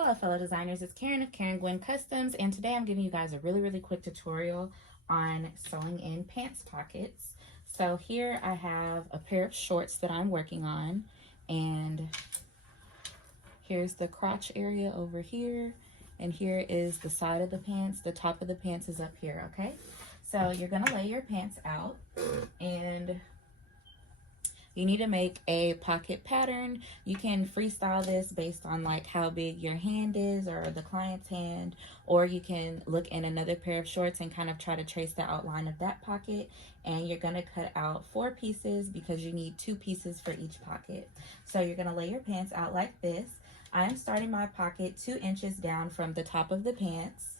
Hello fellow designers, it's Karen of Karen Gwen Customs, and today I'm giving you guys a really quick tutorial on sewing in pants pockets. So here I have a pair of shorts that I'm working on, and here's the crotch area over here, and here is the side of the pants. The top of the pants is up here, okay? So you're gonna lay your pants out, and you need to make a pocket pattern. You can freestyle this based on like how big your hand is or the client's hand, or you can look in another pair of shorts and kind of try to trace the outline of that pocket. And you're gonna cut out 4 pieces because you need 2 pieces for each pocket. So you're gonna lay your pants out like this. I am starting my pocket 2 inches down from the top of the pants.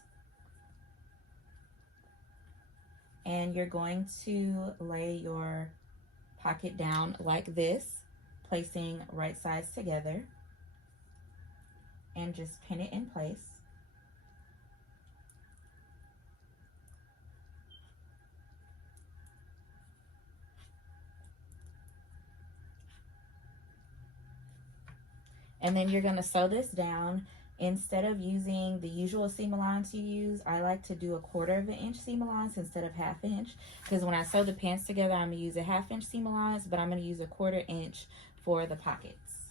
And you're going to lay your pocket down like this, placing right sides together, and just pin it in place. And then you're going to sew this down. Instead of using the usual seam allowance you use, I like to do a 1/4 of an inch seam allowance instead of 1/2 inch, because when I sew the pants together, I'm going to use a 1/2 inch seam allowance, but I'm going to use a 1/4 inch for the pockets.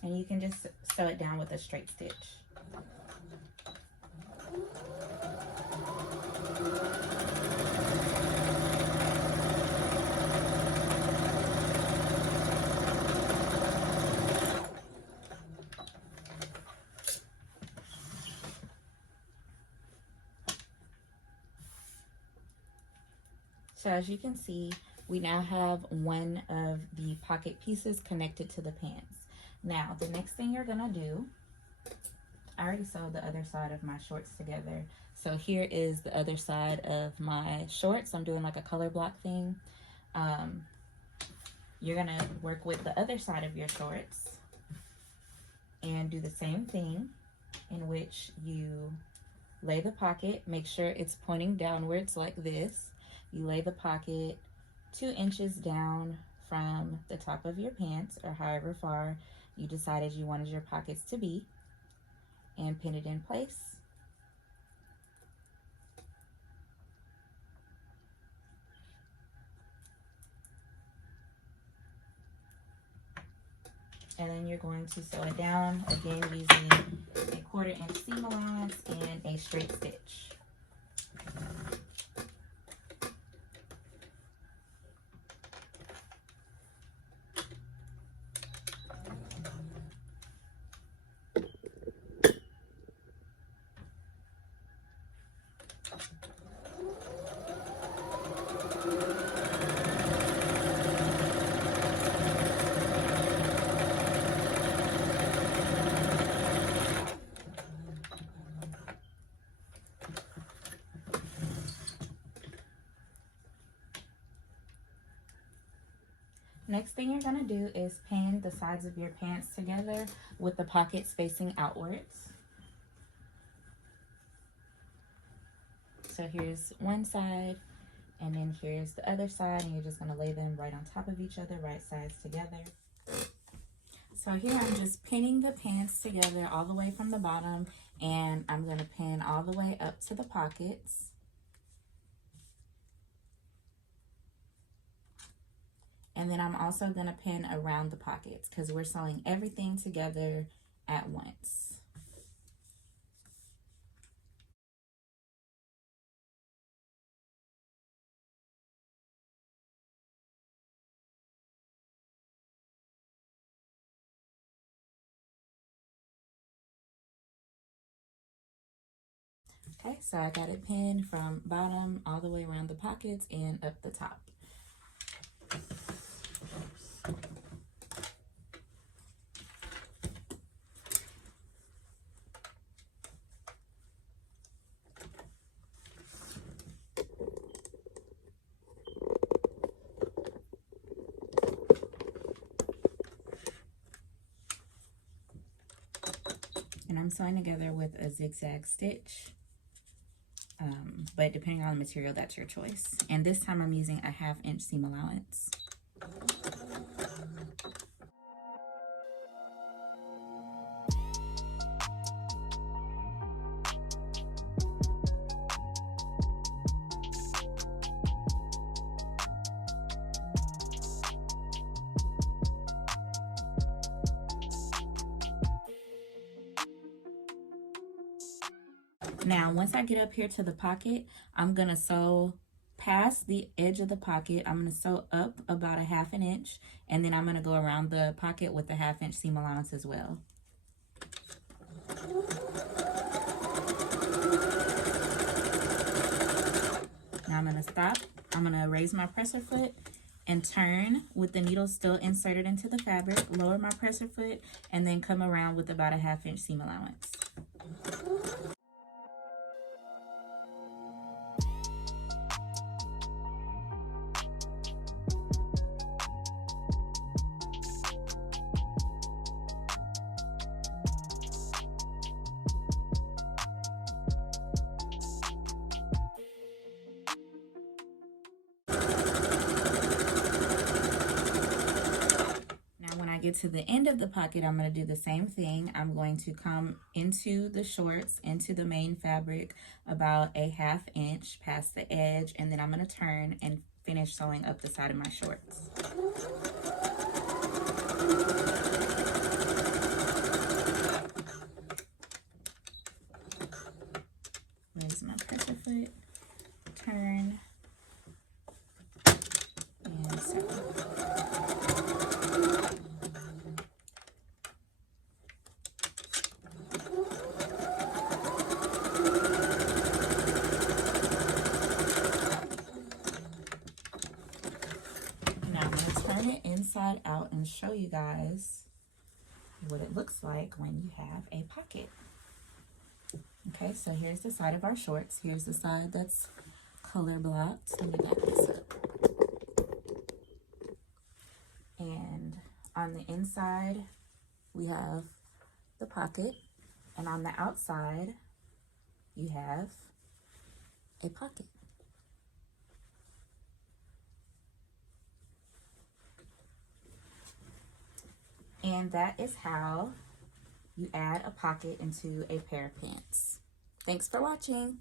And you can just sew it down with a straight stitch. So as you can see, we now have one of the pocket pieces connected to the pants. Now, the next thing you're gonna do, I already sewed the other side of my shorts together. So here is the other side of my shorts. I'm doing like a color block thing. You're gonna work with the other side of your shorts and do the same thing, in which you lay the pocket, make sure it's pointing downwards like this. You lay the pocket 2 inches down from the top of your pants, or however far you decided you wanted your pockets to be, and pin it in place. And then you're going to sew it down, again using a 1/4 inch seam allowance and a straight stitch. Next thing you're gonna do is pin the sides of your pants together with the pockets facing outwards. So here's one side, and then here's the other side, and you're just gonna lay them right on top of each other, right sides together. So here I'm just pinning the pants together all the way from the bottom, and I'm gonna pin all the way up to the pockets. And then I'm also gonna pin around the pockets because we're sewing everything together at once. Okay, so I got it pinned from bottom all the way around the pockets and up the top. And I'm sewing together with a zigzag stitch. but depending on the material, that's your choice. And this time I'm using a 1/2 inch seam allowance. Now, once I get up here to the pocket, I'm gonna sew past the edge of the pocket. I'm gonna sew up about a 1/2 inch, and then I'm gonna go around the pocket with the 1/2 inch seam allowance as well. Now I'm gonna stop. I'm gonna raise my presser foot and turn with the needle still inserted into the fabric, lower my presser foot, and then come around with about a 1/2 inch seam allowance. Get to the end of the pocket, I'm going to do the same thing. I'm going to come into the shorts, into the main fabric about a 1/2 inch past the edge, and then I'm going to turn and finish sewing up the side of my shorts. Raise my presser foot, turn, and sew. Inside out and show you guys what it looks like when you have a pocket. Okay, so here's the side of our shorts. Here's the side that's color blocked. Let me back this up. And on the inside, we have the pocket, and on the outside, you have a pocket. And that is how you add a pocket into a pair of pants. Thanks for watching.